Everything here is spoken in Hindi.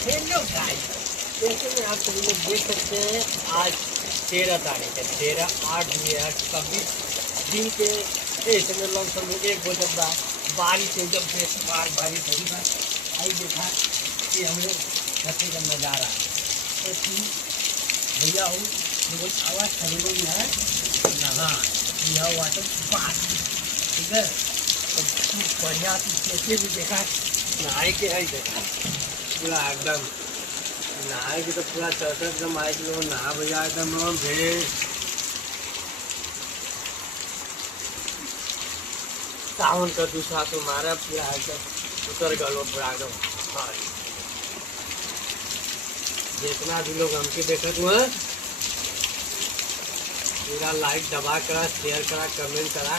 हेलो गाइस, जैसे में आप सभी लोग देख सकते हैं आज 13 तारीख है, 13/8 26 दिन के समय लॉन्ग समय 1 बजे बारिश एकदम बेसुमार बारिश हो रही आई देखा कि हम लोग छठी का नज़ारा तो भैया हूँ आवाज़ खरीदो है नहा यह वाटर पार्क ठीक है। तो बढ़िया कैसे भी देखा नहाए के है देखा पूरा एकदम नहाए की तो पूरा चौथा एकदम आए कि लोग नहा भैया एकदम लोग भेज सावन का दूसरा तो मारा पूरा एकदम उतर गलो पूरा एकदम। हाँ जितना भी लोग हमके देखत हुए पूरा लाइक दबा करा शेयर करा कमेंट करा।